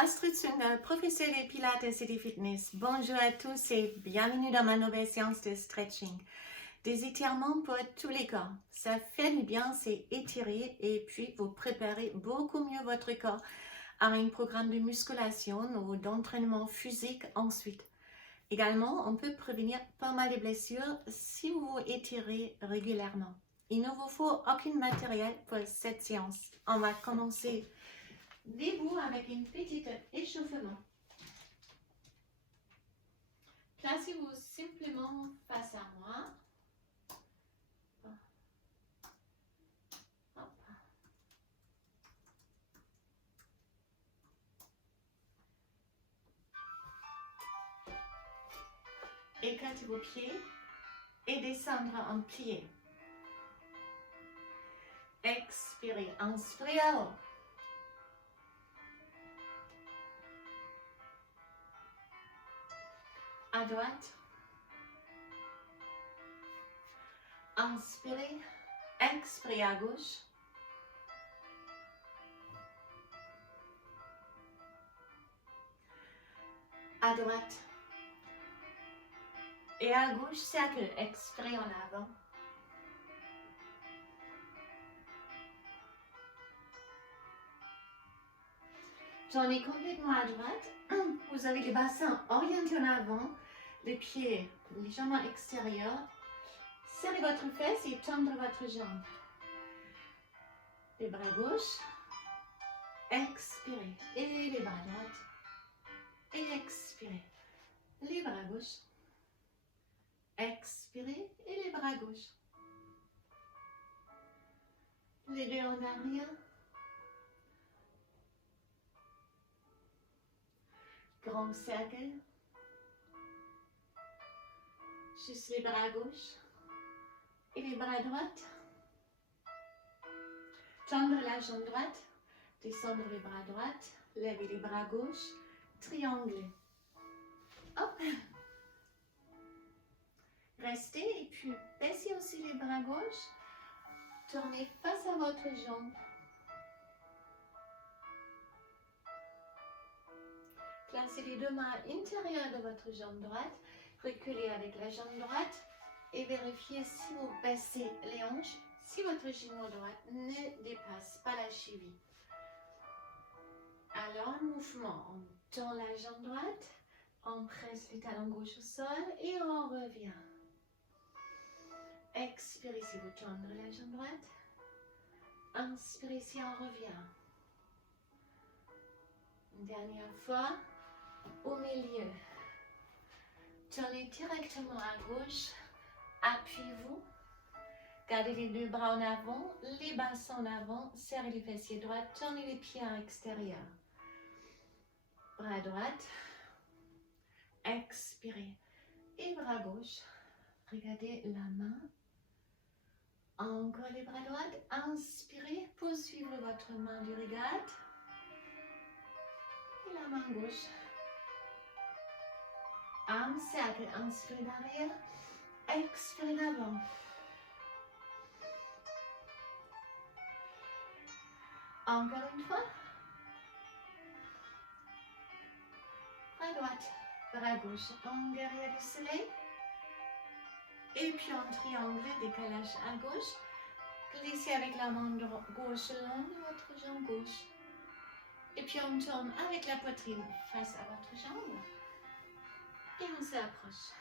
Astrid Sünder, professeure de Pilates et de Fitness. Bonjour à tous et bienvenue dans ma nouvelle séance de stretching. Des étirements pour tous les corps. Ça fait du bien, c'est étirer et puis vous préparez beaucoup mieux votre corps à un programme de musculation ou d'entraînement physique ensuite. Également, on peut prévenir pas mal de blessures si vous vous étirez régulièrement. Il ne vous faut aucun matériel pour cette séance. On va commencer debout avec une petite échauffement. Placez-vous simplement face à moi. Hop. Écartez vos pieds et descendre en plié. Expirez, inspirez à haut. À droite. Inspirez, expirez à gauche. À droite. Et à gauche, cercle, expirez en avant. Tournez complètement à droite. Vous avez les bassins orientés en avant, les pieds légèrement extérieurs. Serrez votre fesse et tendre votre jambe. Les bras gauche. Expirez. Et les bras droite. Et expirez. Les bras gauche. Expirez. Et les bras gauche. Les deux en arrière. Grand cercle. Juste les bras gauche. Et les bras droite. Tendre la jambe droite. Descendre les bras droite. Levez les bras gauche. Triangle. Hop. Restez et puis baissez aussi les bras gauche. Tournez face à votre jambe. Placez les deux mains à l'intérieur de votre jambe droite. Reculez avec la jambe droite et vérifiez si vous baissez les hanches, si votre genou droit ne dépasse pas la cheville. Alors, un mouvement, on tend la jambe droite, on presse les talons gauche au sol et on revient. Expirez si vous tendez la jambe droite. Inspirez si on revient. Une dernière fois, au milieu. Tournez directement à gauche. Appuyez-vous. Gardez les deux bras en avant, les bassins en avant. Serrez les fessiers droits. Tournez les pieds à l'extérieur. Bras droite. Expirez. Et bras gauche. Regardez la main. Encore les bras droits. Inspirez. Poursuivez votre main du regard. Et la main gauche. Un cercle. Inspirez derrière. Expirez d'avant. Encore une fois. Bras droite. Bras gauche. En derrière du soleil. Et puis en triangle, décalage à gauche. Glissez avec la main gauche le long de votre jambe gauche. Et puis on tourne avec la poitrine face à votre jambe. Et on s'approche.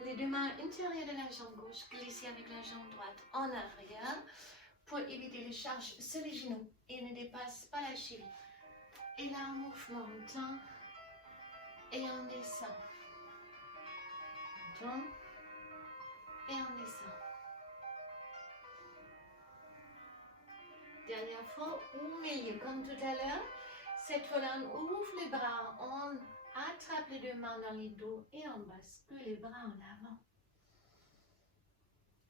Les deux mains intérieures de la jambe gauche, glissez avec la jambe droite en arrière pour éviter les charges sur les genoux et ne dépasse pas la cheville. Et là, un mouvement, on tend et on descend. On tend et on descend. Dernière fois, au milieu, comme tout à l'heure. Cette fois-là, on ouvre les bras, on attrape les deux mains dans les dos et on bascule les bras en avant.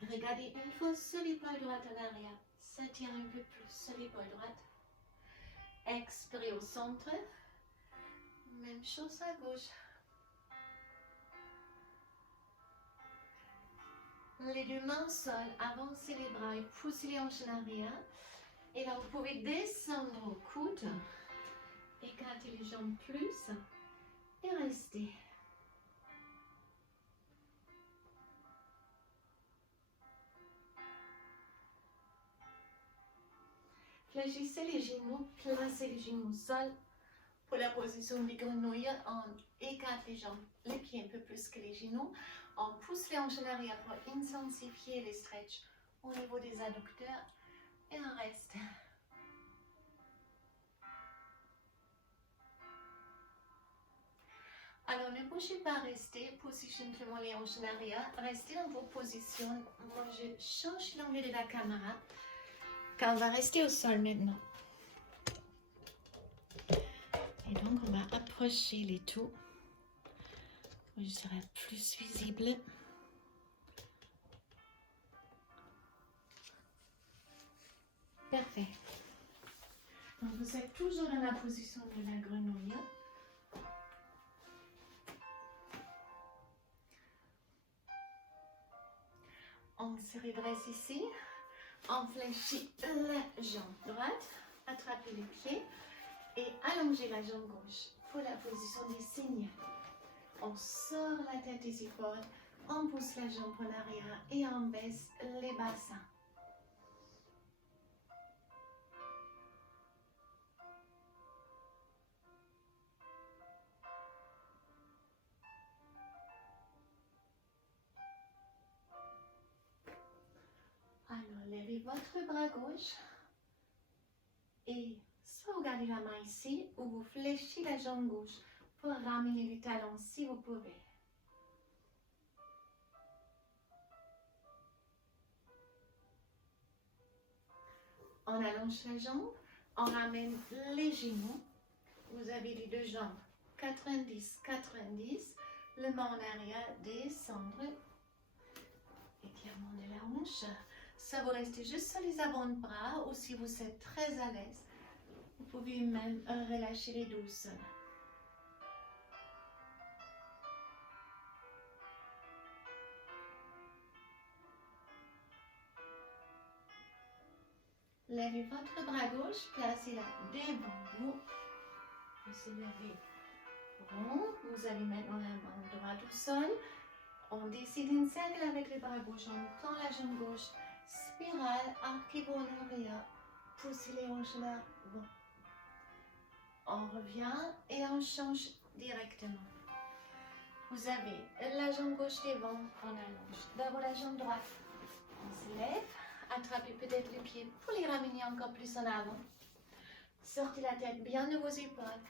Regardez une fois sur l'épaule droite en arrière. Ça tire un peu plus sur l'épaule droite. Expirez au centre. Même chose à gauche. Les deux mains au sol, avancez les bras et poussez les hanches en arrière. Et là, vous pouvez descendre au coude, écarter les jambes plus et rester. Fléchissez les genoux, placez les genoux au sol. Pour la position des grenouilles, on écarte les jambes, les pieds un peu plus que les genoux. On pousse les hanches en arrière pour intensifier les stretches au niveau des adducteurs. Et on reste. Alors ne bougez pas, restez. Poussez simplement les hanches en arrière. Restez dans vos positions. Moi, je change l'angle de la caméra. Car on va rester au sol maintenant. Et donc, on va approcher les tours. Je serai plus visible. Parfait. Donc, vous êtes toujours dans la position de la grenouille. On se redresse ici. On fléchit la jambe droite. Attrapez les pieds. Et allongez la jambe gauche pour la position des cygnes. On sort la tête des épaules. On pousse la jambe en arrière et on baisse les bassins. Alors, levez votre bras gauche et soit vous gardez la main ici ou vous fléchissez la jambe gauche pour ramener les talons si vous pouvez. On allonge la jambe, on ramène les genoux. Vous avez les deux jambes 90-90, le main en arrière, descendre. Étirement de la hanche. Ça vous restez juste sur les avant-bras ou si vous êtes très à l'aise, vous pouvez même relâcher les dos seuls. Levez votre bras gauche, placez-la devant vous. Vous soulevez rond. Vous allez maintenant la main droite au sol. On décide un cercle avec le bras gauche. On tend la jambe gauche. Spirale, arquez-vous en arrière. Poussez les hanches là. Bon. On revient et on change directement. Vous avez la jambe gauche devant, on allonge. D'abord la jambe droite. On se lève. Attrapez peut-être les pieds pour les ramener encore plus en avant. Sortez la tête bien de vos épaules.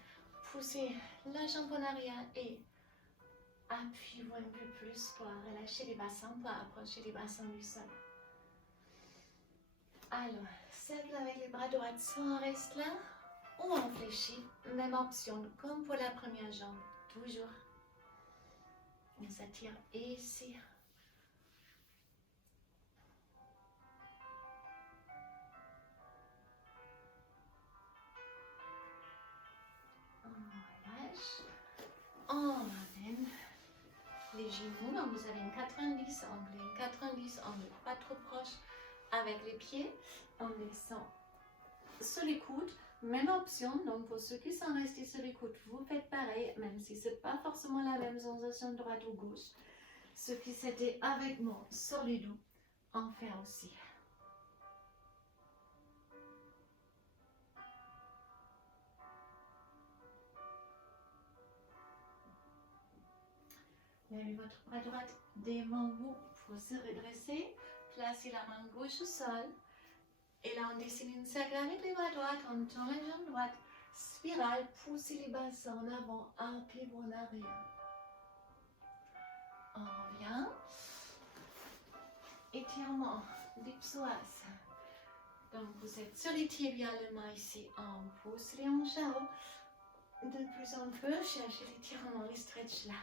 Poussez la jambe en arrière et appuyez-vous un peu plus pour relâcher les bassins, pour approcher les bassins du sol. Alors, cercle avec les bras droits, soit on reste là ou on fléchit. Même option, comme pour la première jambe, toujours. On s'attire ici. On relâche. On ramène les genoux. Donc vous avez une 90 angle, une 90 angle, pas trop proche avec les pieds. On descend sur les coudes. Même option, donc pour ceux qui sont restés sur les coudes, vous faites pareil, même si ce n'est pas forcément la même sensation droite ou gauche. Ceux qui étaient avec moi sur les dos, en fait aussi. Levez votre bras droit devant vous pour se redresser. Placez la main gauche au sol. Et là, on dessine une cercle avec les bras droits, on tend la jambe droite. Spirale, poussez les bassins en avant, arquez-vous en arrière. On revient. Étirement des psoas. Donc, vous êtes sur les tibias, le main ici. On pousse les hanches à haut. De plus en plus, cherchez l'étirement, les stretch là.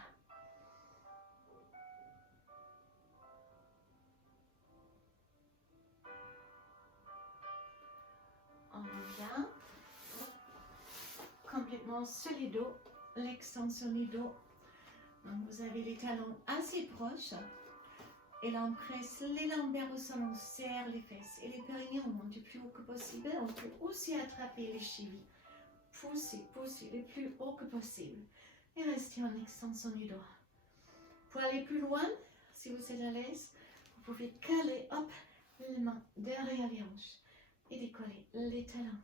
On revient. Complètement sur les dos, l'extension du dos. Donc vous avez les talons assez proches. Et là, on presse les lombaires au sol, on serre les fesses. Et les périnées, on monte le plus haut que possible. On peut aussi attraper les chevilles. Poussez, poussez le plus haut que possible. Et restez en extension du dos. Pour aller plus loin, si vous êtes à l'aise, vous pouvez caler, hop, les mains derrière les hanches. Et décoller les talons.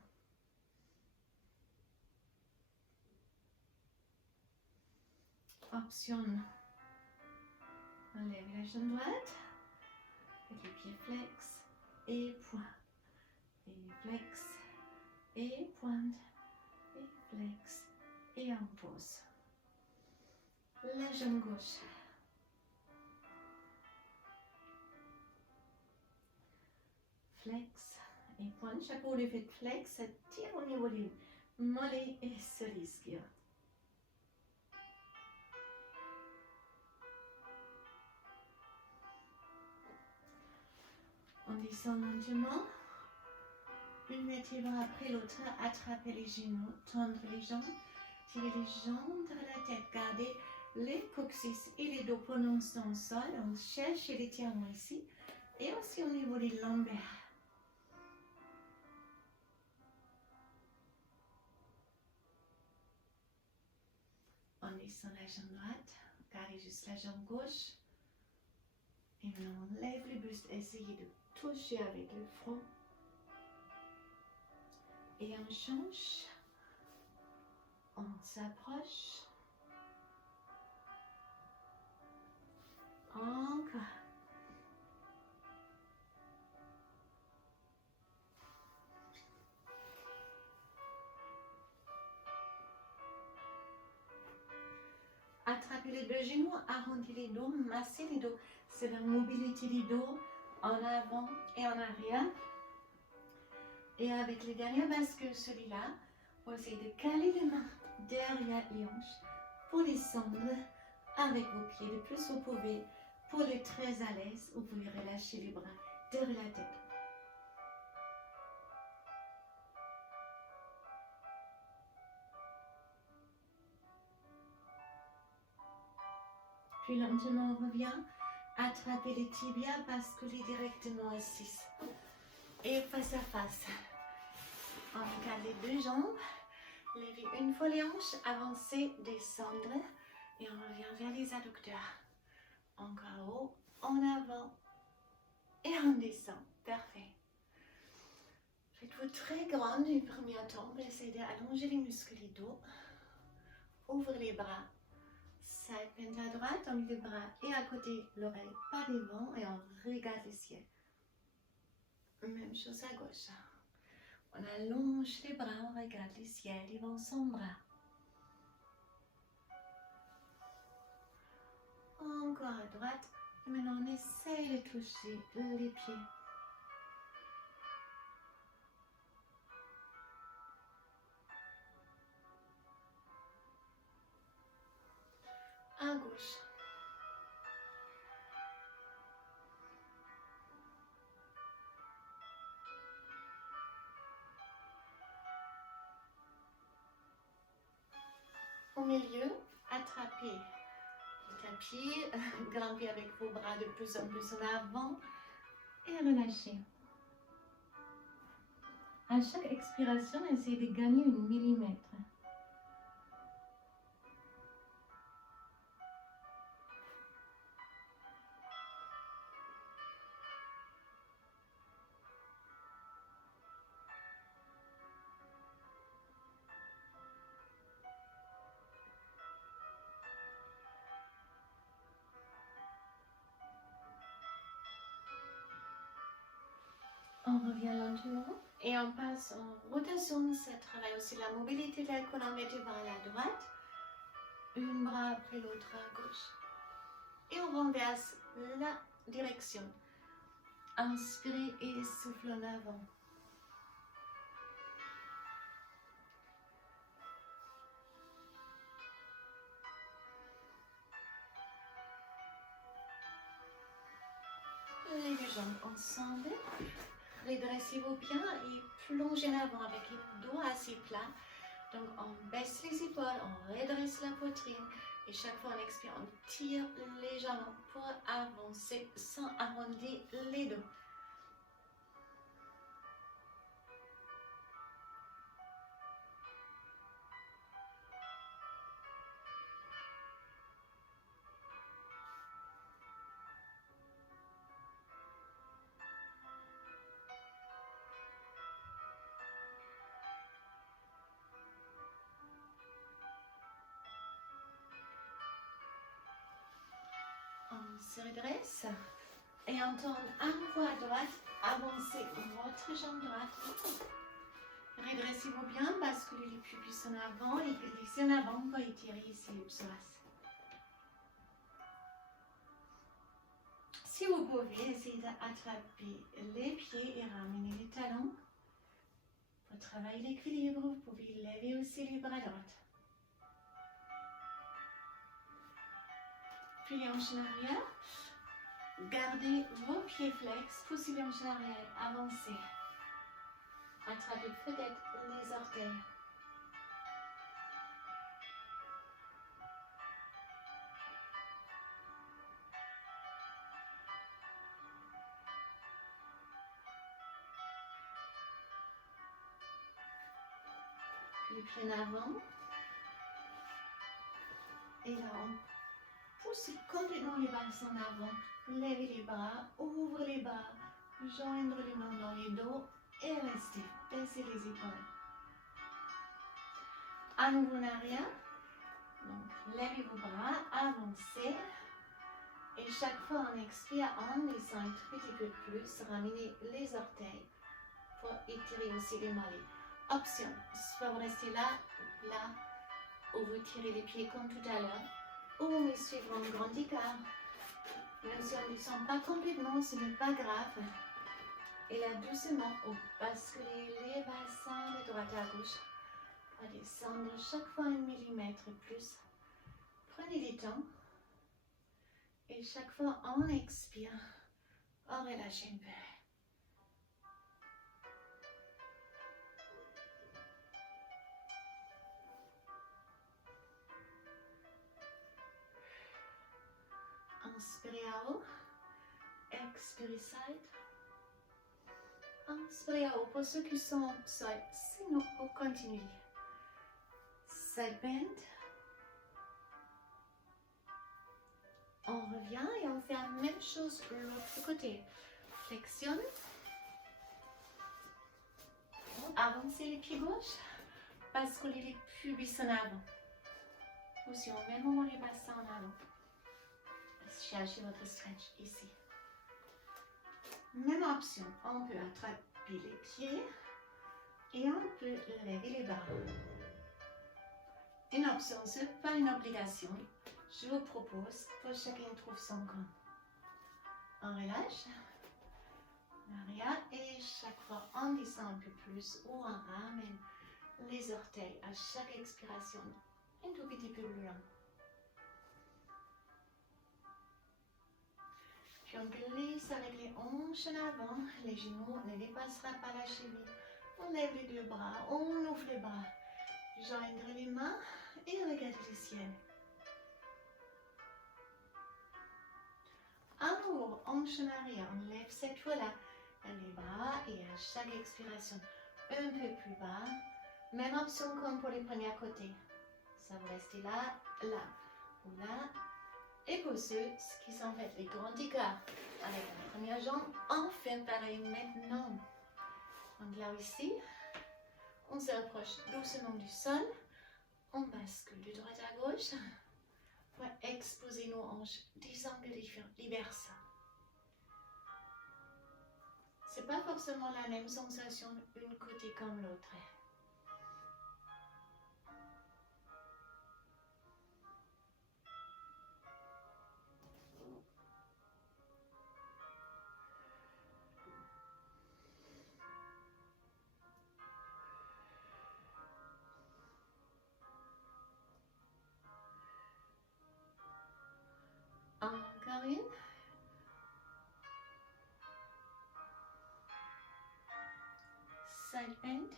Option. On lève la jambe droite. Avec les pieds flex et point. Et flex et pointe. Et flex et on pose. La jambe gauche. Flex et pointe. Chaque fois que vous faites flex, ça tire au niveau des mollets et sur l'ischio. On descend lentement. Une vertèbre après l'autre. Attrapez les genoux, tendre les jambes. Tirez les jambes vers la tête. Gardez les coccyx et les dos prononcés dans le sol. On cherche l'étirement ici. Et aussi au niveau des lombaires. On descend la jambe droite. Gardez juste la jambe gauche. Et maintenant on lève le buste. Essayez de toucher avec le front. Et on change. On s'approche. Encore. Attrapez les deux genoux, arrondissez les dos, massez les dos. C'est la mobilité du dos en avant et en arrière. Et avec les dernières bascules, celui-là, vous essayez de caler les mains derrière les hanches pour descendre avec vos pieds le plus vous pouvez. Pour être très à l'aise, vous pouvez relâcher les bras derrière la tête. Puis lentement, on revient. Attrapez les tibias, basculez directement ici. Et face à face. On regarde les deux jambes. Levez une fois les hanches, avancez, descendre. Et on revient vers les adducteurs. Encore haut, en avant. Et on descend. Parfait. Faites-vous très grande une première tombe. Essayez d'allonger les muscles du dos. Ouvrez les bras. Side bend à droite, on met les bras et à côté l'oreille, pas devant et on regarde le ciel. Même chose à gauche. On allonge les bras, on regarde le ciel devant son bras. Encore à droite. Et maintenant on essaye de toucher les pieds. À gauche. Au milieu, attrapez le tapis, grimpez avec vos bras de plus en plus en avant et relâchez. À chaque expiration, essayez de gagner 1 millimètre. On revient lentement et on passe en rotation. Ça travaille aussi la mobilité de la colonne vertébrale à droite. Un bras après l'autre à gauche. Et on renverse la direction. Inspirez et souffle en avant. Les deux jambes ensemble. Redressez-vous bien et plongez en avant avec le dos assez plat. Donc on baisse les épaules, on redresse la poitrine et chaque fois on expire, on tire légèrement pour avancer sans arrondir les dos. On se redresse et on tourne à nouveau à droite, avancez votre jambe droite. Redressez-vous bien, basculez les pubis en avant et glissez en avant pour étirer ici le psoas. Si vous pouvez, essayez d'attraper les pieds et ramener les talons. Pour travailler l'équilibre, vous pouvez lever aussi les bras droits. Puis les hanches en arrière. Gardez vos pieds flex, poussez les hanches en arrière, avancez. Attrapez peut-être les orteils. Les pieds en avant. Et là, on pousse complètement les bras en avant. Levez les bras, ouvrez les bras, joindre les mains dans les dos et restez. Baissez les épaules. À nouveau en arrière. Donc, levez vos bras, avancez. Et chaque fois on expire, on descend un petit peu plus. Ramenez les orteils pour étirer aussi les mollets. Option, soit vous restez là, ou vous tirez les pieds comme tout à l'heure, ou vous me suivre en grand écart. Même si on ne descend pas complètement, ce n'est pas grave. Et là, doucement, vous basculez les bassins de droite à gauche. Pour descendre chaque fois 1 millimètre plus. Prenez du temps. Et chaque fois, on expire. On relâche un peu. Inspirez à haut. Expirez side. Inspirez à haut pour ceux qui sont side. Sinon, on continue. Side bend. On revient et on fait la même chose de l'autre côté. Flexion. Avancez les pieds gauche. Basculez les pubis en avant. Aussi, au même moment, les bassins en avant. Cherchez votre stretch ici. Même option, on peut attraper les pieds et on peut lever les bras. Une option, ce n'est pas une obligation. Je vous propose que chacun trouve son compte. On relâche, en arrière et chaque fois on descend un peu plus ou on ramène les orteils à chaque expiration un tout petit peu plus long. Puis on glisse avec les hanches en avant, les genoux ne dépassera pas la cheville. On lève les deux bras, on ouvre les bras, joindre les mains et regardez le ciel. À nouveau, hanches en arrière, on lève cette fois-là les bras et à chaque expiration un peu plus bas. Même option comme pour les premiers côtés. Ça va rester là, là ou là. Et pour ceux qui sont fait les grands écarts avec la première jambe, on fait pareil maintenant. Donc là aussi, on se rapproche doucement du sol. On bascule de droite à gauche pour exposer nos hanches des angles diverses. C'est pas forcément la même sensation d'un côté comme l'autre. Encore une. Side bend.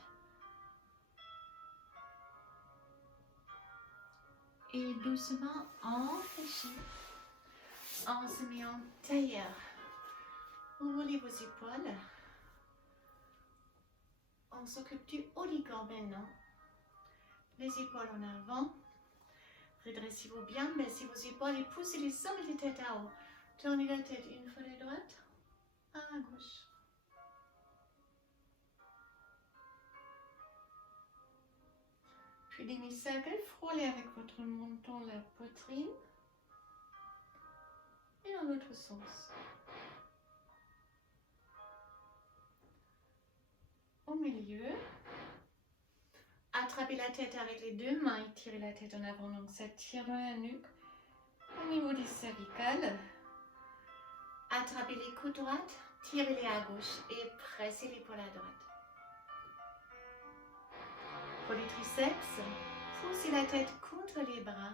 Et doucement, on fléchit. On se met en tailleur. Ouvrez vos épaules. On s'occupe du haut du corps maintenant. Les épaules en avant. Redressez-vous bien, baissez vos épaules et poussez les sommets de tête à haut. Tournez la tête une fois de droite, à gauche. Puis demi-cercle, frôlez avec votre menton la poitrine. Et dans l'autre sens. Au milieu. Attrapez la tête avec les deux mains et tirez la tête en avant. Donc ça tire dans la nuque. Au niveau des cervicales. Attrapez les coudes droites, tirez-les à gauche et pressez l'épaule à droite. Pour les triceps, poussez la tête contre les bras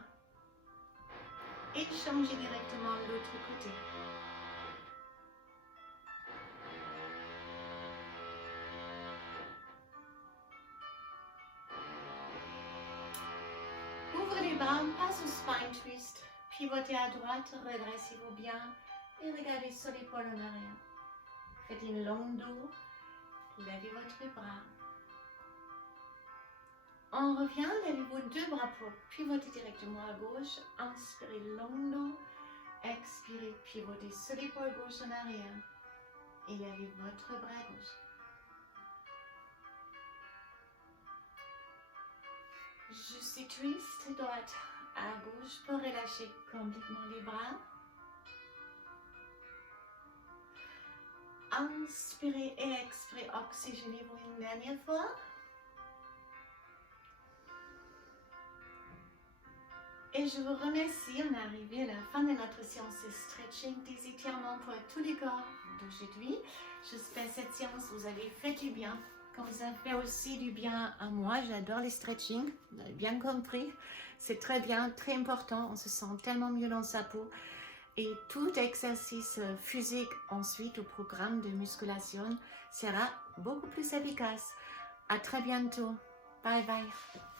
et changez directement de l'autre côté. Ouvrez les bras, passe au spine twist, pivotez à droite, redressez-vous bien et regardez sur l'épaule en arrière. Faites une longue dos, levez votre bras. On revient, levez vos deux bras pour pivoter directement à gauche. Inspirez long dos. Expirez, pivotez sur l'épaule gauche en arrière. Et levez votre bras gauche. Juste twist, droite à gauche pour relâcher complètement les bras. Inspirez et expirez, oxygénez-vous une dernière fois. Et je vous remercie, on est arrivé à la fin de notre séance de stretching, des étirements pour tous les corps d'aujourd'hui. J'espère que cette séance vous avez fait du bien, comme ça fait aussi du bien à moi. J'adore les stretching, vous avez bien compris. C'est très bien, très important, on se sent tellement mieux dans sa peau. Et tout exercice physique ensuite au programme de musculation sera beaucoup plus efficace. À très bientôt. Bye bye.